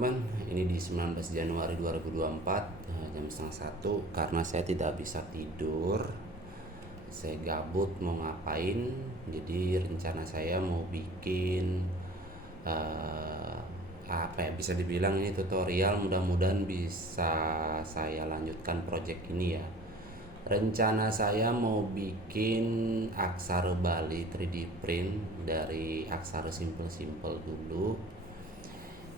teman-teman, ini di 19 Januari 2024 jam setengah satu. Karena saya tidak bisa tidur, saya gabut mau ngapain. Jadi rencana saya mau bikin apa ya, bisa dibilang ini tutorial. Mudah-mudahan bisa saya lanjutkan project ini ya. Rencana saya mau bikin aksara Bali 3D print dari aksara simple-simple dulu,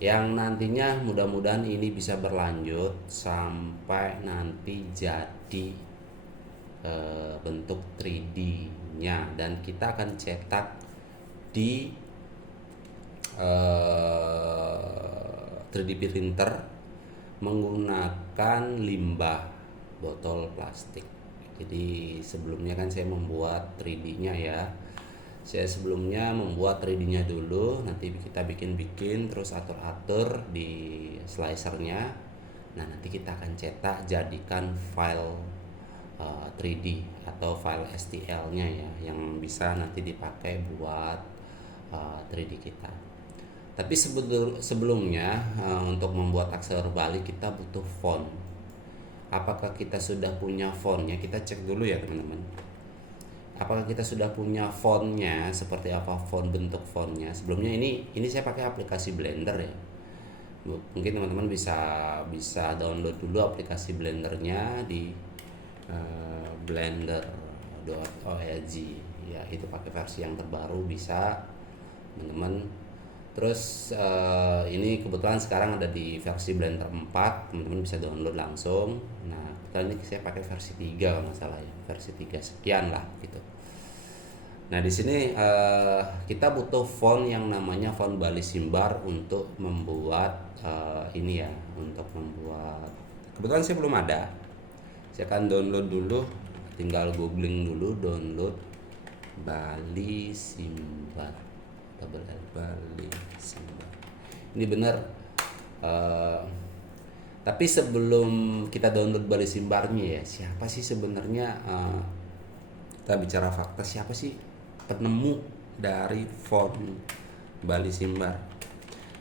yang nantinya mudah-mudahan ini bisa berlanjut sampai nanti jadi bentuk 3D-nya, dan kita akan cetak di 3D printer menggunakan limbah botol plastik. Jadi sebelumnya kan saya membuat 3D-nya ya. Saya sebelumnya membuat 3D-nya dulu, nanti kita bikin terus atur-atur di slicernya. Nah, nanti kita akan cetak jadikan file 3D atau file STL-nya ya, yang bisa nanti dipakai buat 3D kita. Tapi sebelumnya untuk membuat aksara Bali kita butuh font. Apakah kita sudah punya fontnya? Kita cek dulu ya teman-teman. Apakah kita sudah punya fontnya? Seperti apa font, bentuk fontnya? Sebelumnya ini saya pakai aplikasi Blender ya. Mungkin teman-teman bisa download dulu aplikasi Blendernya di blender.org ya. Itu pakai versi yang terbaru bisa teman-teman. Terus ini kebetulan sekarang ada di versi Blender 4, teman-teman bisa download langsung. Nah, kebetulan ini saya pakai versi 3 kalau nggak salah ya, versi 3 sekian lah gitu. Nah, di sini kita butuh font yang namanya font Bali Simbar untuk membuat ini ya, untuk membuat. Kebetulan saya belum ada. Saya akan download dulu, tinggal googling dulu, download Bali Simbar. Bali Simbar. Ini benar. Tapi sebelum kita download Bali Simbarnya ya, siapa sih sebenarnya, kita bicara fakta, siapa sih penemu dari font Bali Simbar?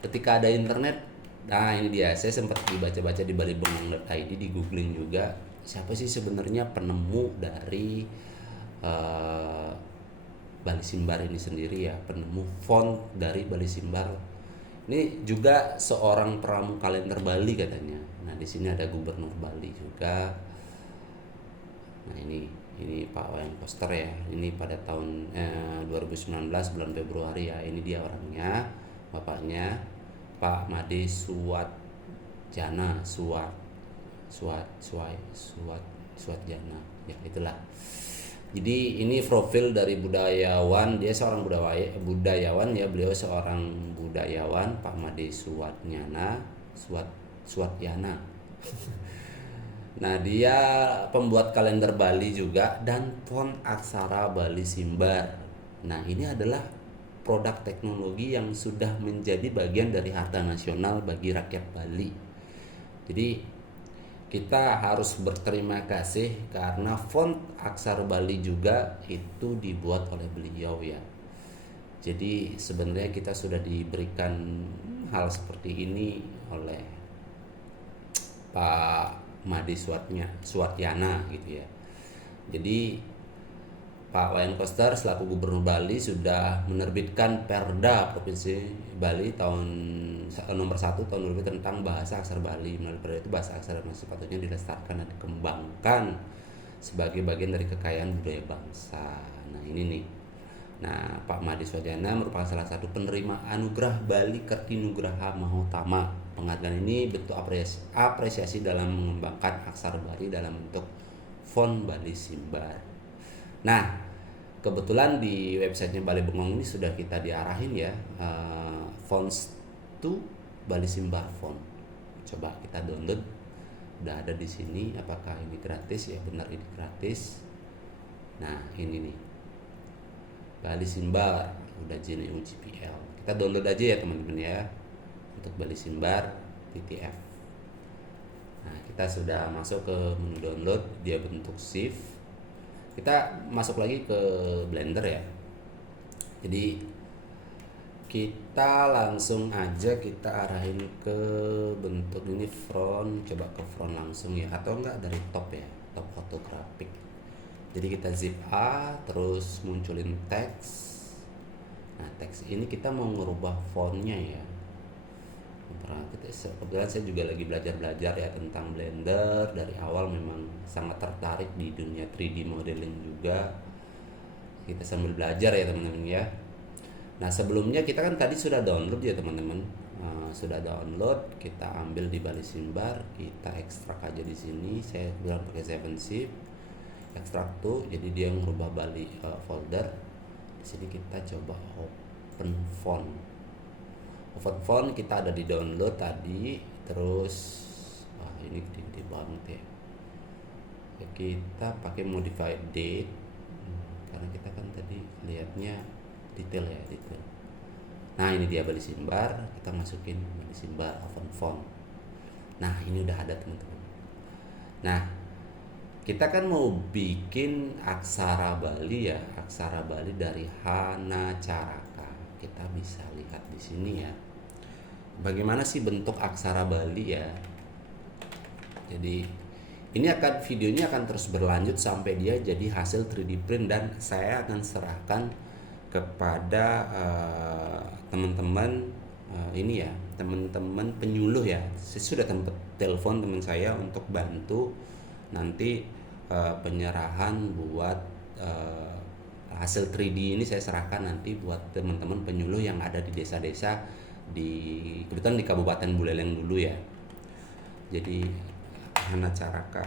Ketika ada internet, nah ini dia, saya sempat dibaca-baca di balibengong.id, di googling juga, siapa sih sebenarnya penemu dari Bali Simbar ini sendiri ya, penemu font dari Bali Simbar. Ini juga seorang pramuka kalender Bali katanya. Nah, di sini ada Gubernur Bali juga. Nah, ini Pak Wayan Koster ya. Ini pada tahun 2019 bulan Februari ya. Ini dia orangnya, bapaknya Pak Made Suwatjana, Suwatjana. Ya, itulah. Jadi ini profil dari budayawan, dia seorang budayawan ya, beliau seorang budayawan, Pak Made Suwatyana. Nah, dia pembuat kalender Bali juga dan font aksara Bali Simbar. Nah, ini adalah produk teknologi yang sudah menjadi bagian dari harta nasional bagi rakyat Bali. Jadi kita harus berterima kasih karena font aksara Bali juga itu dibuat oleh beliau ya. Jadi sebenarnya kita sudah diberikan hal seperti ini oleh Pak Made Suwatyana gitu ya. Jadi Pak Wayan Koster selaku Gubernur Bali sudah menerbitkan Perda Provinsi Bali tahun nomor 1 tahun 2000 tentang bahasa aksara Bali. Melalui perda itu bahasa aksara sepatutnya dilestarikan dan dikembangkan sebagai bagian dari kekayaan budaya bangsa. Nah, ini nih. Nah, Pak Made Suwatyana merupakan salah satu penerima anugerah Bali Kertinugraha Mahotama. Penghargaan ini bentuk apresiasi dalam mengembangkan aksara Bali dalam bentuk font Bali Simbar. Nah, kebetulan di websitenya Bali Bengong ini sudah kita diarahin ya, fonts to Bali Simbar font. Coba kita download, udah ada di sini. Apakah ini gratis ya? Benar, ini gratis. Nah, ini nih Bali Simbar, udah GNU GPL. Kita download aja ya teman-teman ya, untuk Bali Simbar PDF. Nah, kita sudah masuk ke menu download, dia bentuk zip. Kita masuk lagi ke Blender ya. Jadi Kita langsung aja kita arahin ke bentuk ini front, coba ke front langsung ya, atau enggak dari top ya, top orthographic. Jadi kita zip A, terus munculin teks. Nah, teks ini kita mau ngerubah fontnya ya. Kebetulan saya juga lagi belajar ya tentang Blender. Dari awal memang sangat tertarik di dunia 3D modeling juga. Kita sambil belajar ya teman-teman ya. Nah, sebelumnya kita kan tadi sudah download ya teman-teman. Sudah download, kita ambil di Bali Simbar, kita ekstrak aja di sini. Saya bilang pakai 7 zip. Ekstrak tuh, jadi dia merubah Bali folder. Di sini kita coba open font. Open font kita ada di download tadi, terus ini gede banget ya. Kita pakai modify date karena kita kan tadi lihatnya detail. Nah, ini dia Bali Simbar, kita masukin Bali Simbar open font. Nah, ini udah ada teman-teman. Nah, kita kan mau bikin aksara Bali ya, aksara Bali dari Hana Caraka. Kita bisa lihat di sini ya. Bagaimana sih bentuk aksara Bali ya? Jadi ini videonya akan terus berlanjut sampai dia jadi hasil 3D print, dan saya akan serahkan kepada teman-teman ini ya, teman-teman penyuluh ya. Saya sudah telepon teman saya untuk bantu nanti penyerahan buat hasil 3D ini. Saya serahkan nanti buat teman-teman penyuluh yang ada di desa-desa, kebetulan di Kabupaten Buleleng dulu ya. Jadi Hana Caraka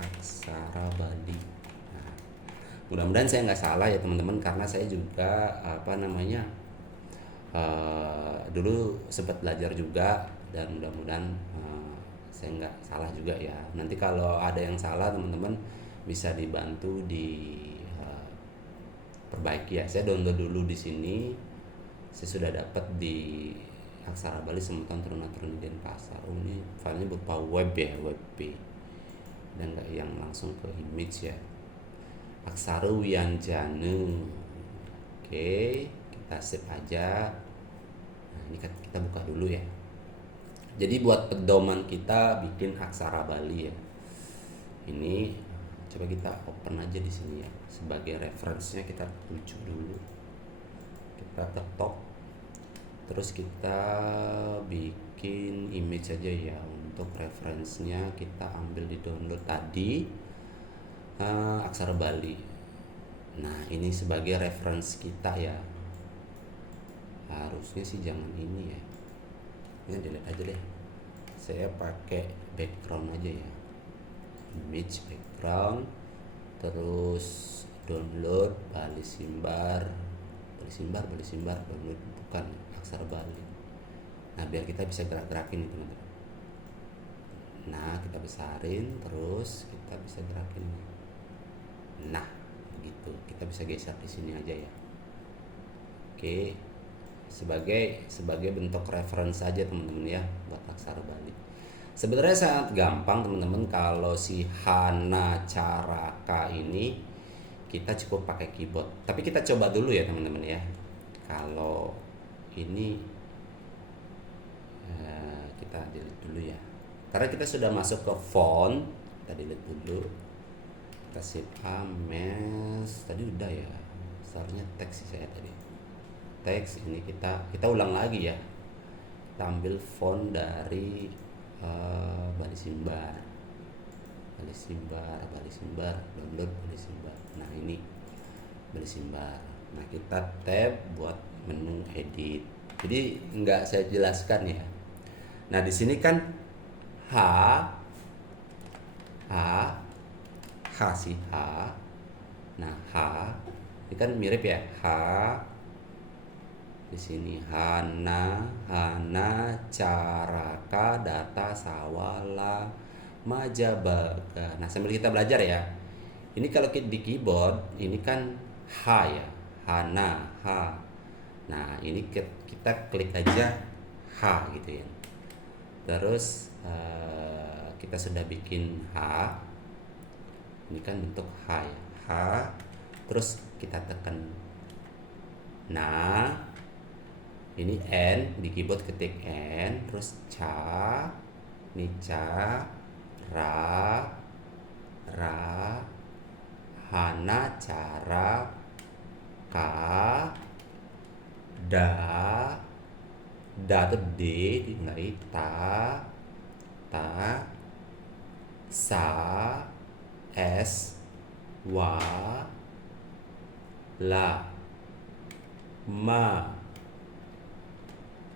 aksara Bali. Nah, mudah-mudahan saya nggak salah ya teman-teman, karena saya juga dulu sempat belajar juga, dan mudah-mudahan saya nggak salah juga ya. Nanti kalau ada yang salah teman-teman bisa dibantu perbaiki ya. Saya download dulu di sini. Saya sudah dapat di aksara Bali Semutan Turun-turun di Denpasar. Ini filenya berupa web ya, WebP, dan nggak yang langsung ke image ya. Aksara Wianjane. Oke, kita save aja. Nah, ini kita buka dulu ya. Jadi buat pedoman kita bikin aksara Bali ya. Ini coba kita open aja di sini ya. Sebagai referensinya kita tuju dulu. Kita ketok. Terus kita bikin image aja ya. Untuk referensinya kita ambil di download tadi aksara Bali. Nah, ini sebagai reference kita ya. Harusnya sih jangan ini ya. Ini delete aja deh. Saya pakai background aja ya. Image background, terus download Bali Simbar download, bukan aksara Bali. Nah, biar kita bisa gerak-gerakin nih teman-teman. Nah, kita besarin, terus kita bisa gerakin. Nah, begitu. Kita bisa geser di sini aja ya. Oke, sebagai bentuk reference saja teman-teman ya buat aksara Bali. Sebenarnya sangat gampang teman-teman. Kalau si Hana Caraka ini kita cukup pakai keyboard. Tapi kita coba dulu ya teman-teman ya. Kalau ini kita delete dulu ya. Karena kita sudah masuk ke font, kita delete dulu. Kita shift A, mesh. Tadi udah ya. Soalnya teks sih saya tadi. Teks ini kita ulang lagi ya. Kita ambil font dari Bali Simbar, download Bali Simbar. Nah, ini Bali Simbar. Nah, kita tab buat menu edit. Jadi nggak saya jelaskan ya. Nah, di sini kan H sih H. Nah, H ini kan mirip ya, H. Di sini Hana Caraka Data Sawala Majabaga. Nah, sambil kita belajar ya. Ini kalau di keyboard ini kan H ya, Hana, H. Nah, ini kita klik aja H gitu ya. Terus kita sudah bikin H. Ini kan bentuk H ya, H. Terus kita tekan Nah, ini N, di keyboard ketik N, terus ca, ini ca, ra, ra, hana, cara, ka, da, da tuh D, nggak I, ta, ta, sa, s, wa, la, ma,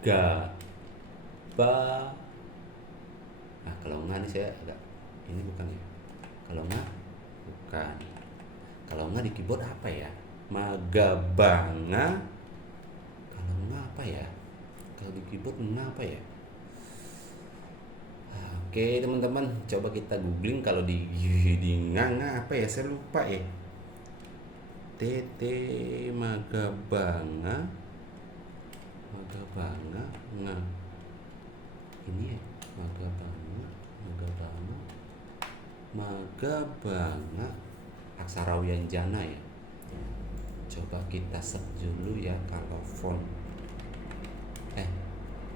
ga, ba. Nah, kalau nggak nih saya agak ini bukan ya. Kalau nggak bukan. Kalau nggak di keyboard apa ya? Magabanga. Kalau nggak apa ya? Kalau di keyboard nggak apa ya? Oke teman-teman, coba kita googling kalau di nggak apa ya? Saya lupa ya. TT Magabanga. Magabanga nggak. Ini ya, Magabanga, Magabanga, Magabanga, aksara Wianjana ya. Coba kita search dulu ya kalau font.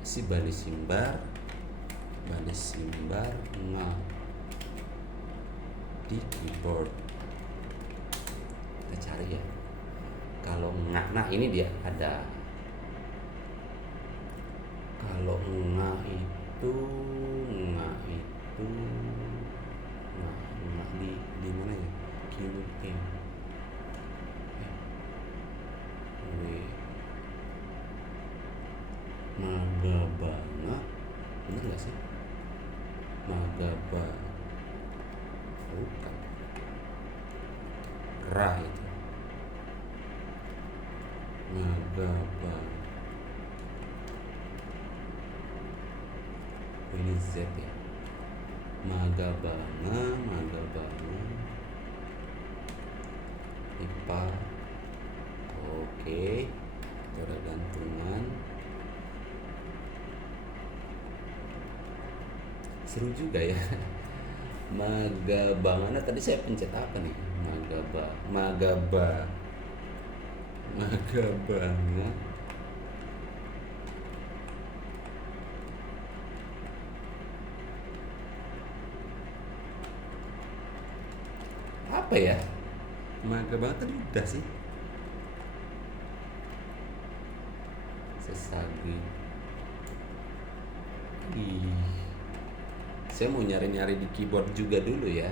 Si Bani Simbar nggak di keyboard. Kita cari ya. Kalau nggak, nah ini dia ada. Kalau nggak itu nggak di mana ya? Keyboard Magabanga, bener nggak sih? Magaba, bukan. Ra itu. Magaba. Ini Z ya. Magabanga. IPA. Oke. Cara gantungan. Seru juga ya. Magabanga. Tadi saya pencet apa nih? Magabanga. Apa ya? Magabanga tadi udah sih. Sesagi. Saya mau nyari-nyari di keyboard juga dulu ya.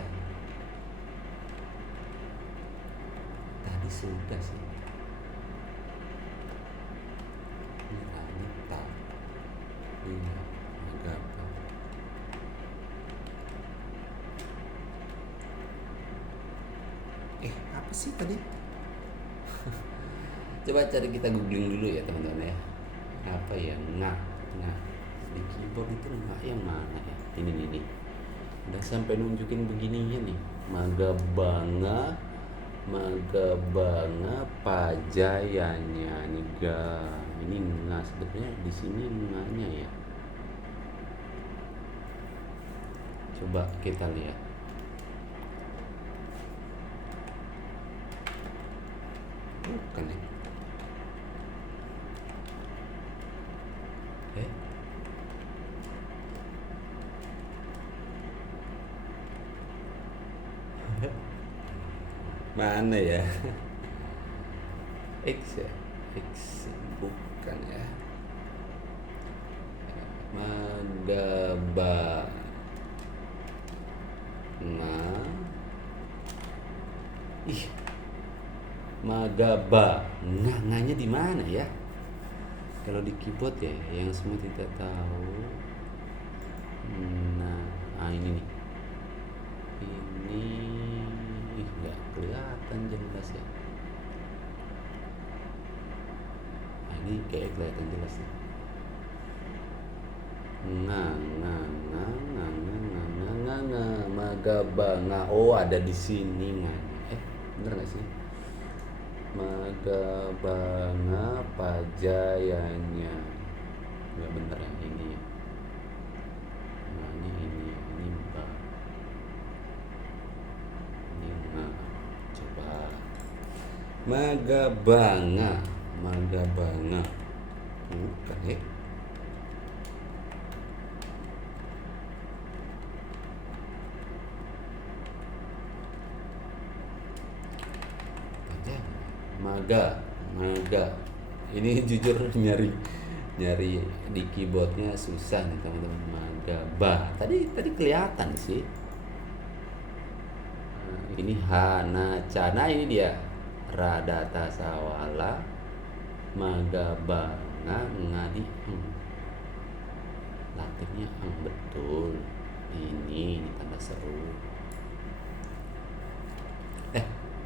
Tadi sudah sih. Ini Magaba. Apa sih tadi? Coba cari, kita googling dulu ya teman-teman ya. Apa ya? Nggak. Di keyboard itu nggak yang mana ya? Ini. Udah sampai nunjukin begininya nih. Magabanga pajayanya nih ga. Ini nggak, sebetulnya di sini nggaknya ya. Coba kita lihat. Bukan ya? Mana ya? X ya? X bukan ya. Magaba. Magaba. Nganya di mana ya? Kalau di keyboard ya, yang semua tidak tahu. Nah, ini nih. Ini nggak kelihatan jelas ya. Ini kayak kelihatan jelas nih. Magabanga. Oh, ada di sini nganya. Bener nggak sih? Magabanga pajayanya. Nggak bener yang ini. Ini mbak. Ini coba. Magabanga. Magabanga. Bukan ya. Maga. Ini jujur nyari di keyboardnya susah nih teman-teman. Magaba. Tadi kelihatan sih. Ini Hanacana, ini dia. Radata Sawala. Magabanga ngadi. Latifnya betul. Ini tanda seru.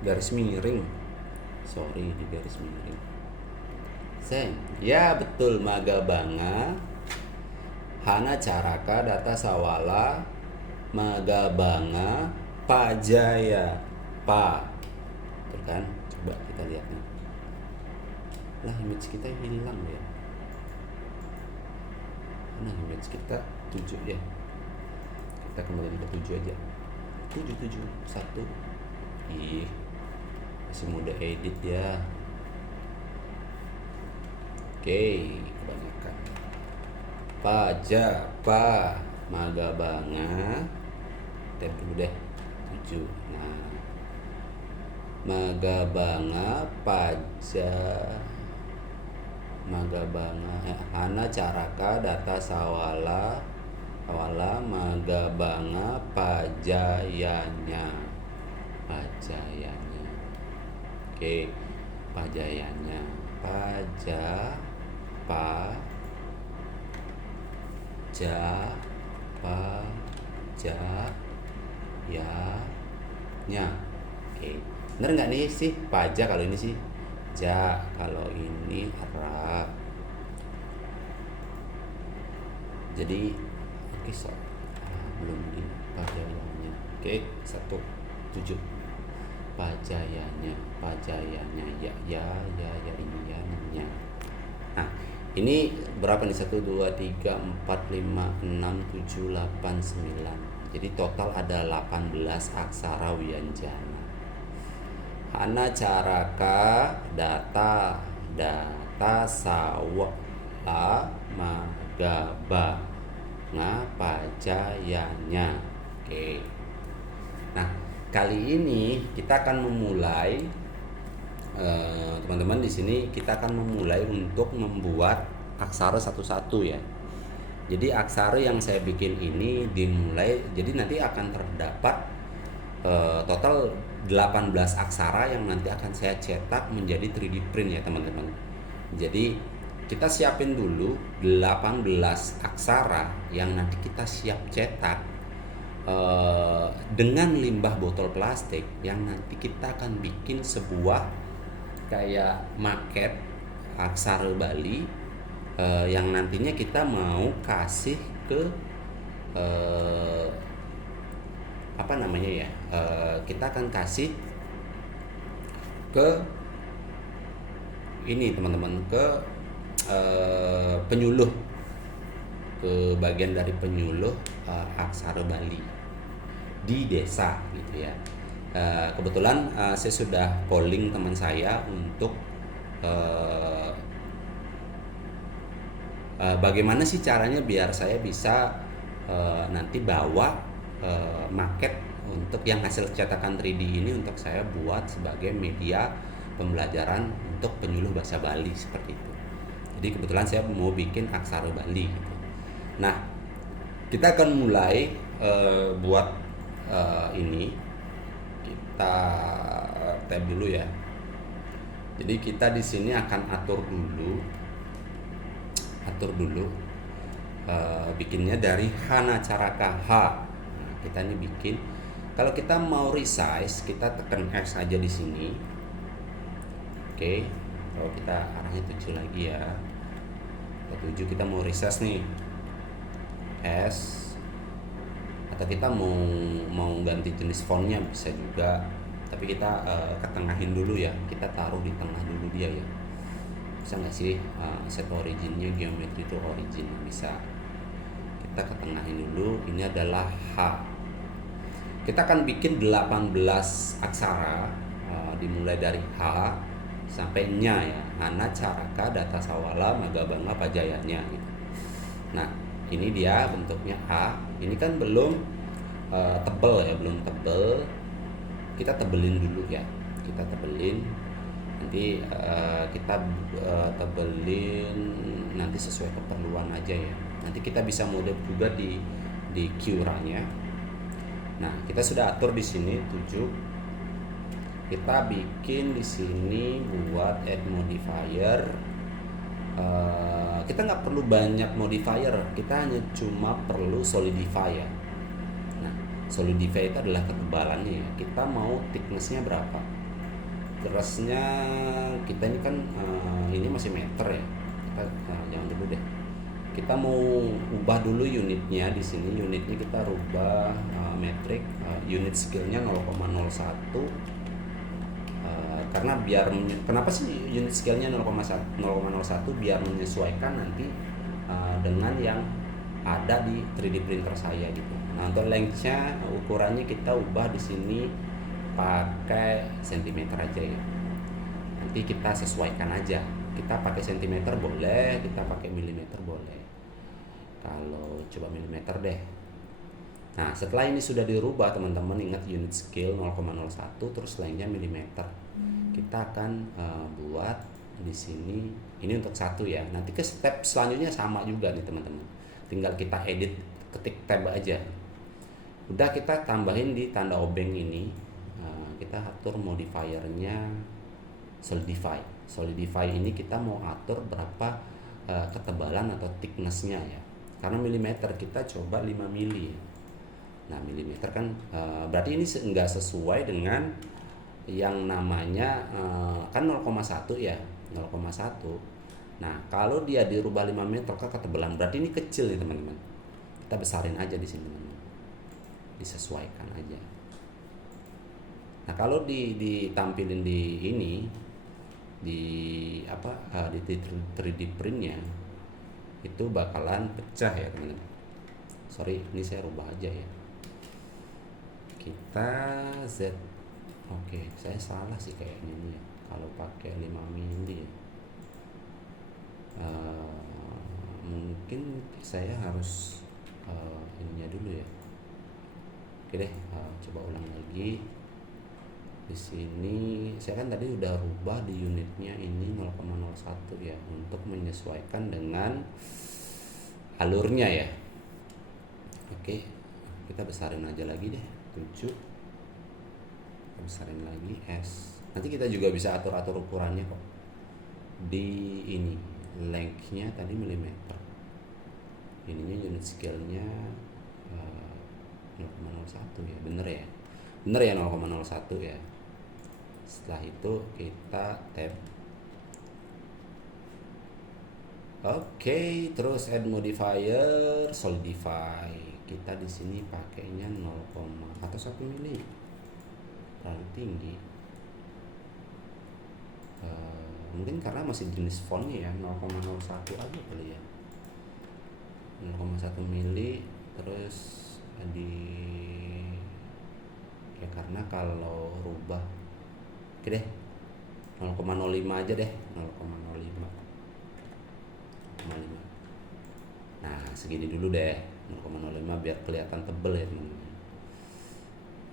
Garis miring. Sorry, di garis miring. Ya betul, Magabanga. Hana Caraka Data Sawala. Magabanga Pajaya. Betul kan? Coba kita lihat nih. Lah, image kita hilang ya. Nah, image kita 7 ya. Kita kembali ke 7 aja. 7 1. Ih, masih muda edit ya. Oke, kebanyakan. Magabanga. Tab dulu deh. 7. Nah, Magabanga Hana Caraka Data Sawala Magabanga Pajayanya. Oke, Pajayanya. Pajayanya. Oke, bener nggak nih sih Paja kalau ini sih Ja, kalau ini Ra. Jadi oke, belum di Pajayanya. Oke, 1 7. Pajayanya ya ini ya. Nah, ini berapa nih? 1 2 3 4 5 6 7 8 9. Jadi total ada 18 aksara wianjana. Hana Caraka Data Sawala Magabanga Pajayanya. Oke. Nah, kali ini kita akan memulai teman-teman di sini kita akan memulai untuk membuat aksara satu-satu ya. Jadi aksara yang saya bikin ini dimulai, jadi nanti akan terdapat total 18 aksara yang nanti akan saya cetak menjadi 3D print ya teman-teman. Jadi kita siapin dulu 18 aksara yang nanti kita siap cetak dengan limbah botol plastik, yang nanti kita akan bikin sebuah kayak maket aksara Bali yang nantinya kita mau kasih ke kita akan kasih ke ini teman-teman, ke penyuluh, ke bagian dari penyuluh aksara Bali di desa gitu ya. Kebetulan saya sudah calling teman saya untuk bagaimana sih caranya biar saya bisa nanti bawa maket untuk yang hasil cetakan 3D ini untuk saya buat sebagai media pembelajaran untuk penyuluh bahasa Bali seperti itu. Jadi kebetulan saya mau bikin aksara Bali gitu. Nah, kita akan mulai buat ini. Kita tab dulu ya. Jadi kita di sini akan atur dulu bikinnya dari Hana Caraka H. Nah, kita ini bikin. Kalau kita mau resize, kita tekan X aja di sini. Oke. Kalau kita arahnya 7 lagi ya. 7 kita mau resize nih. S. Atau kita mau ganti jenis fontnya bisa juga. Tapi kita ketengahin dulu ya. Kita taruh di tengah dulu dia ya. Bisa nggak sih set originnya geometry to origin? Bisa. Kita ketengahin dulu. Ini adalah H. Kita akan bikin 18 aksara dimulai dari H sampai nya ya, Hana Caraka Data Sawala Magabanga Pajayanya gitu. Nah, ini dia bentuknya A. Ini kan belum tebel ya, belum tebel. Kita tebelin dulu ya. Kita tebelin. Nanti kita tebelin nanti sesuai keperluan aja ya. Nanti kita bisa modif juga di Cura-nya. Nah, kita sudah atur di sini 7. Kita bikin di sini buat add modifier. Kita nggak perlu banyak modifier, kita hanya cuma perlu solidify ya. Nah, solidify itu adalah ketebalannya ya. Kita mau thicknessnya berapa? Kerasnya kita ini kan ini masih meter ya. Kita jangan dulu deh. Kita mau ubah dulu unitnya di sini. Unitnya kita rubah metrik, unit scale-nya 0,01. Karena kenapa sih unit scale-nya 0,01? Biar menyesuaikan nanti dengan yang ada di 3D printer saya gitu. Nah, untuk length-nya ukurannya kita ubah di sini pakai cm aja ya. Nanti kita sesuaikan aja. Kita pakai cm boleh, kita pakai milimeter boleh. Kalau coba milimeter deh. Nah, setelah ini sudah dirubah, teman-teman ingat unit scale 0,01 terus lengthnya milimeter. Kita akan buat di sini ini untuk 1 ya. Nanti ke step selanjutnya sama juga nih, teman-teman. Tinggal kita edit, ketik tab aja. Udah, kita tambahin di tanda obeng ini. Kita atur modifiernya solidify. Solidify ini kita mau atur berapa ketebalan atau thicknessnya ya. Karena milimeter kita coba 5 mili. Nah, milimeter kan berarti ini enggak sesuai dengan yang namanya kan 0,1 ya, 0,1. Nah, kalau dia dirubah 5 meter ke ketebalan berarti ini kecil nih, teman-teman. Kita besarin aja di sini, teman-teman. Disesuaikan aja. Nah, kalau ditampilin di ini di 3D print-nya itu bakalan pecah ya, teman-teman. Sorry, ini saya rubah aja ya. Kita Z. Oke, saya salah sih kayaknya ini ya. Kalau pakai 5 mili ya. Mungkin saya harus ininya dulu ya. Oke deh, coba ulang lagi. Di sini saya kan tadi udah rubah di unitnya ini 0,01 ya, untuk menyesuaikan dengan alurnya ya. Oke, kita besarin aja lagi deh 7. Kita besarin lagi S. Nanti kita juga bisa atur-atur ukurannya kok. Di ini length-nya tadi milimeter. Ininya unit scale-nya 0,01 ya, bener ya? Bener ya, 0,01 ya. Setelah itu kita tab. Oke, terus add modifier, solidify. Kita di sini pakainya 0, atau 1 mili. Terlalu tinggi. Mungkin karena masih jenis fontnya ya, 0,01 aja kali ya. 0,1 mili terus ya, karena kalau rubah oke deh 0,05 aja deh, 0,05. Nah, segini dulu deh, 0,05 biar kelihatan tebel ya, teman-teman.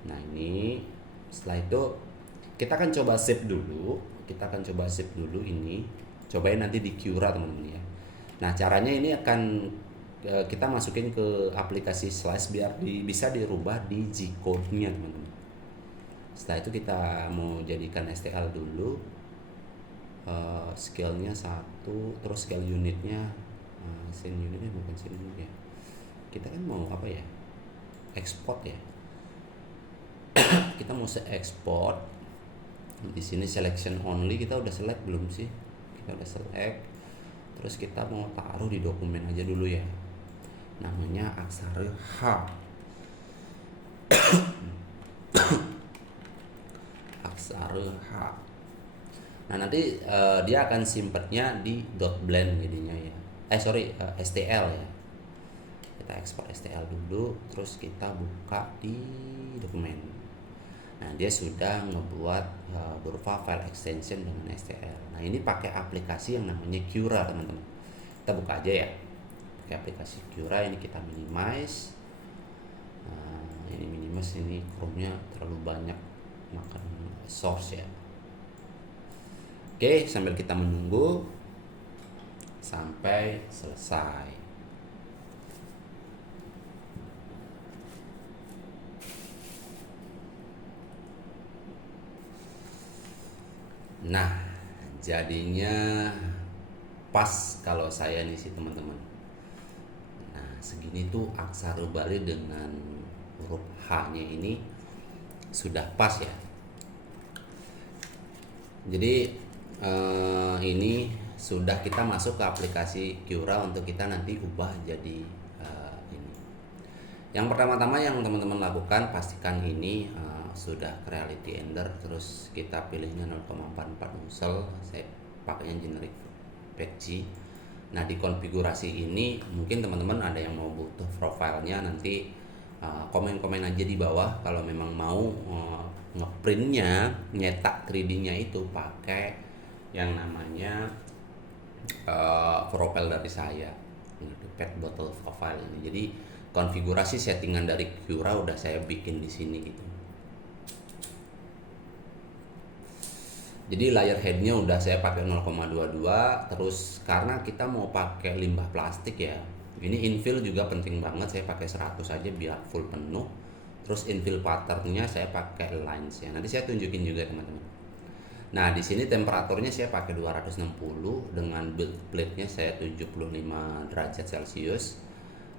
Nah, ini setelah itu kita akan coba save dulu. Ini cobain nanti di Cura, teman-teman ya. Nah, caranya ini akan kita masukin ke aplikasi Slash biar bisa dirubah di G-code-nya, teman-teman. Setelah itu kita mau jadikan STL dulu, scale-nya 1, terus scale unitnya scene unitnya bukan scene unit ya. Kita kan mau apa ya, export ya. Kita mau export. Di sini selection only, kita udah select belum sih? Kita udah select. Terus kita mau taruh di dokumen aja dulu ya. Namanya Aksara H. Aksara H. Nah, nanti dia akan simpennya di .blend jadinya ya. STL ya. Kita ekspor STL dulu, terus kita buka di dokumen. Nah, dia sudah ngebuat berupa file extension dengan STL. Nah, ini pakai aplikasi yang namanya Cura, teman-teman. Kita buka aja ya. Pakai aplikasi Cura, ini kita minimize. Ini minimize, ini Chrome-nya terlalu banyak makan source ya. Oke, sambil kita menunggu sampai selesai. Nah, jadinya pas kalau saya nih sih teman-teman. Nah, segini tuh aksara Bali dengan huruf H-nya ini sudah pas ya. Jadi ini sudah kita masuk ke aplikasi Cura untuk kita nanti ubah jadi ini. Yang pertama-tama yang teman-teman lakukan, pastikan ini sudah ke reality ender, terus kita pilihnya 0,44 unsel. Saya pakainya generic patchy. Nah, di konfigurasi ini mungkin teman-teman ada yang mau butuh profilnya, nanti komen-komen aja di bawah kalau memang mau ngeprintnya, nyetak 3D-nya itu pakai yang namanya profile dari saya, pet bottle profile ini. Jadi konfigurasi settingan dari Cura udah saya bikin di sini gitu. Jadi layer headnya udah saya pakai 0,22. Terus karena kita mau pakai limbah plastik ya, ini infill juga penting banget, saya pakai 100 aja biar full penuh. Terus infill patternnya saya pakai lines ya, nanti saya tunjukin juga teman-teman. Nah, di sini temperaturnya saya pakai 260, dengan build plate-nya saya 75 derajat Celcius.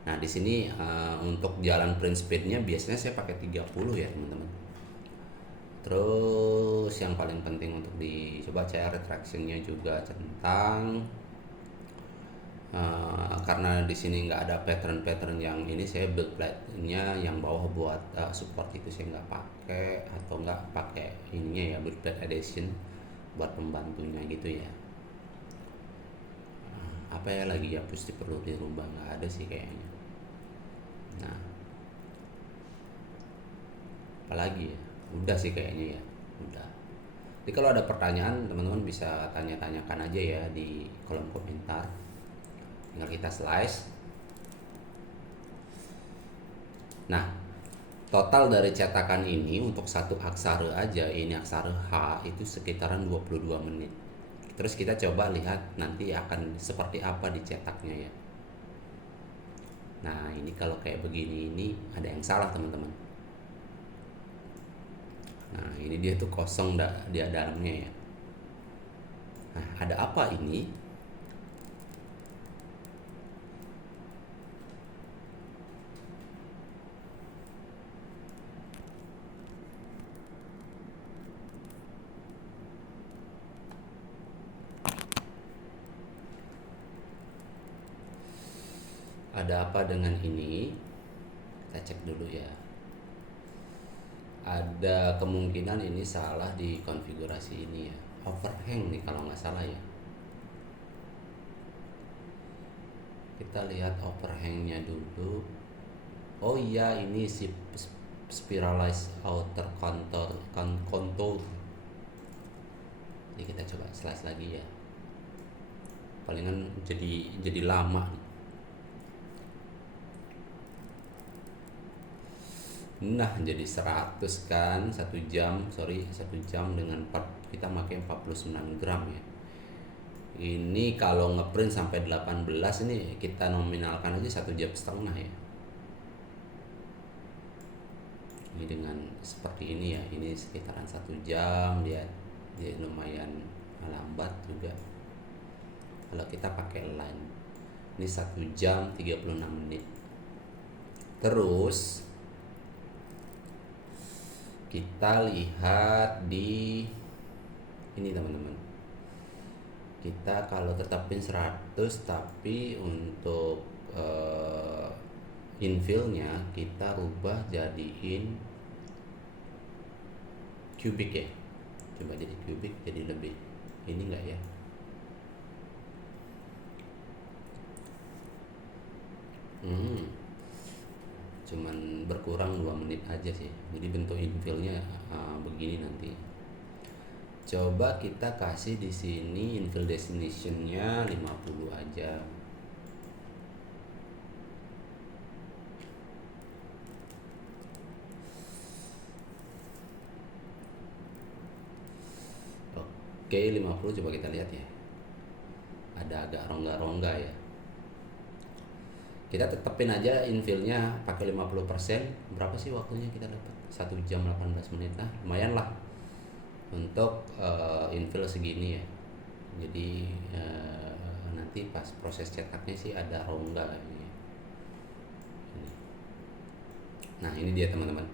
Nah, di sini untuk jalan print speed-nya biasanya saya pakai 30 ya teman-teman. Terus yang paling penting untuk dicoba, saya retraction-nya juga centang. Karena di sini nggak ada pattern yang ini, saya build plate-nya yang bawah buat support itu saya nggak pakai, atau nggak pakai ininya ya, build plate edition buat pembantunya gitu ya. Apa ya lagi ya pasti perlu dirubah, nggak ada sih kayaknya. Nah, apalagi ya, udah sih kayaknya ya, udah. Jadi kalau ada pertanyaan teman-teman bisa tanya-tanyakan aja ya di kolom komentar, tinggal kita slice. Nah, total dari cetakan ini untuk satu aksara aja, ini aksara H itu sekitaran 22 menit. Terus kita coba lihat nanti akan seperti apa dicetaknya ya. Nah, ini kalau kayak begini ini ada yang salah teman-teman. Nah, ini dia tuh kosong di dalamnya ya. Nah, ada apa ini? Ada apa dengan ini? Kita cek dulu ya. Ada kemungkinan ini salah di konfigurasi ini ya. Overhang nih kalau nggak salah ya. Kita lihat overhangnya dulu. Oh iya, ini si spiralized outer contour. Jadi kita coba slice lagi ya. Palingan jadi lama. Nah, jadi 100 kan, 1 jam dengan kita pakai 49 gram ya. Ini kalau ngeprint sampai 18 ini kita nominalkan aja 1,5 jam ya. Ini dengan seperti ini ya, ini sekitaran 1 jam, dia lumayan lambat juga. Kalau kita pakai line, ini 1 jam 36 menit. Terus kita lihat di ini teman-teman, kita kalau tetapin 100 tapi untuk infillnya kita rubah jadiin kubik ya. Coba jadi kubik, jadi lebih ini enggak ya. cuman berkurang 2 menit aja sih. Jadi bentuk infillnya begini nanti. Coba kita kasih di sini infill destinationnya 50 aja. Oke, 50 coba kita lihat ya. Ada agak rongga-rongga ya. Kita tetepin aja infillnya pakai 50%. Berapa sih waktunya kita dapat? 1 jam 18 menit. Nah, lumayan lah untuk infill segini ya. Jadi nanti pas proses cetaknya sih ada rongga ini. Nah, ini dia teman-teman.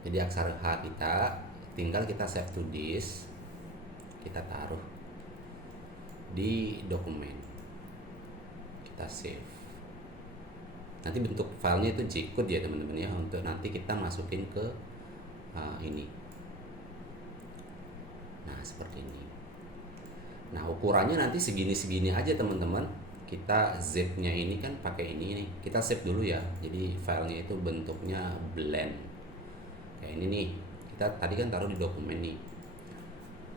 Jadi aksara H kita tinggal kita save to disk. Kita taruh di dokumen, kita save. Nanti bentuk filenya itu G-code ya teman-teman ya, untuk nanti kita masukin ke ini. Nah seperti ini. Nah ukurannya nanti segini-segini aja teman-teman. Kita zip-nya ini kan pakai ini nih. Kita save dulu ya. Jadi filenya itu bentuknya blend. Kayak ini nih. Kita tadi kan taruh di dokumen nih.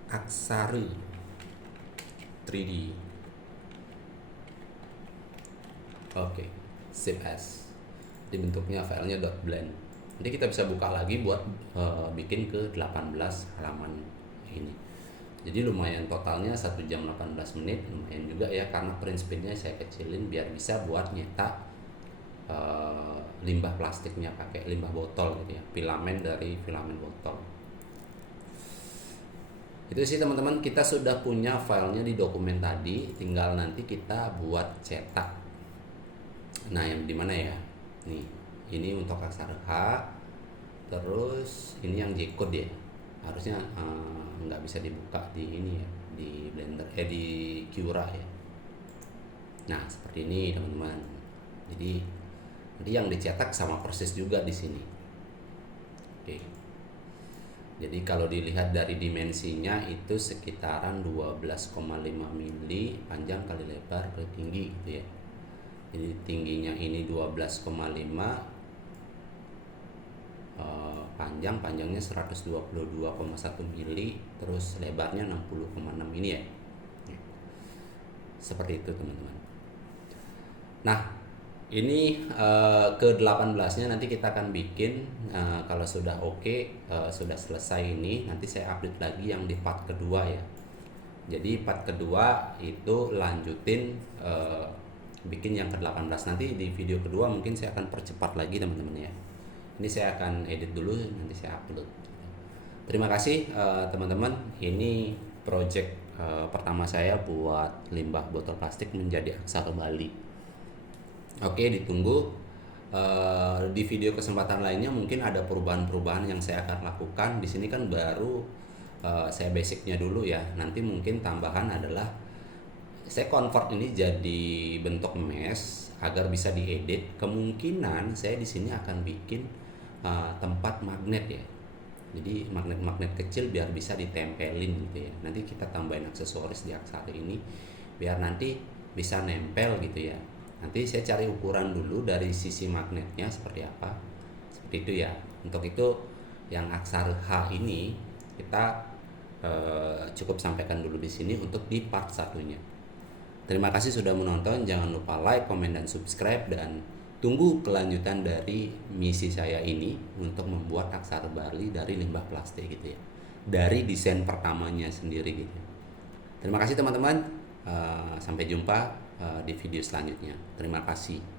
Aksara 3D. Oke, save as. Di bentuknya filenya .blend. Nanti kita bisa buka lagi buat bikin ke 18 halaman ini. Jadi lumayan totalnya 1 jam 18 menit, lumayan juga ya, karena print speednya saya kecilin biar bisa buat nyetak limbah plastiknya pakai limbah botol gitu ya, filamen dari filamen botol. Itu sih teman-teman, kita sudah punya filenya di dokumen tadi, tinggal nanti kita buat cetak. Nah yang dimana ya, nih ini untuk aksara H, terus ini yang G-code ya, harusnya nggak bisa dibuka di ini ya, di Blender di Cura ya. Nah seperti ini teman-teman. Jadi yang dicetak sama persis juga di sini. Oke. Jadi kalau dilihat dari dimensinya itu sekitaran 12,5 mili panjang kali lebar kali tinggi gitu ya. Jadi tingginya ini 12,5, panjangnya 122,1 mili, terus lebarnya 60,6 ini ya. Seperti itu teman-teman. Nah ini ke-18-nya nanti kita akan bikin kalau sudah oke, sudah selesai ini, nanti saya update lagi yang di part kedua ya. Jadi part kedua itu lanjutin bikin yang ke-18. Nanti di video kedua mungkin saya akan percepat lagi teman-teman ya. Ini saya akan edit dulu, nanti saya upload. Terima kasih teman-teman. Ini project pertama saya buat limbah botol plastik menjadi aksara Bali. Oke, ditunggu di video kesempatan lainnya mungkin ada perubahan-perubahan yang saya akan lakukan. Di sini kan baru saya basicnya dulu ya. Nanti mungkin tambahan adalah saya convert ini jadi bentuk mesh agar bisa diedit. Kemungkinan saya di sini akan bikin tempat magnet ya. Jadi magnet-magnet kecil biar bisa ditempelin gitu ya. Nanti kita tambahin aksesoris di aksara ini biar nanti bisa nempel gitu ya. Nanti saya cari ukuran dulu dari sisi magnetnya seperti apa. Seperti itu ya. Untuk itu yang aksara H ini kita cukup sampaikan dulu di sini untuk di part satunya. Terima kasih sudah menonton. Jangan lupa like, komen, dan subscribe, dan tunggu kelanjutan dari misi saya ini untuk membuat aksara Bali dari limbah plastik gitu ya. Dari desain pertamanya sendiri gitu. Terima kasih teman-teman. Sampai jumpa di video selanjutnya. Terima kasih.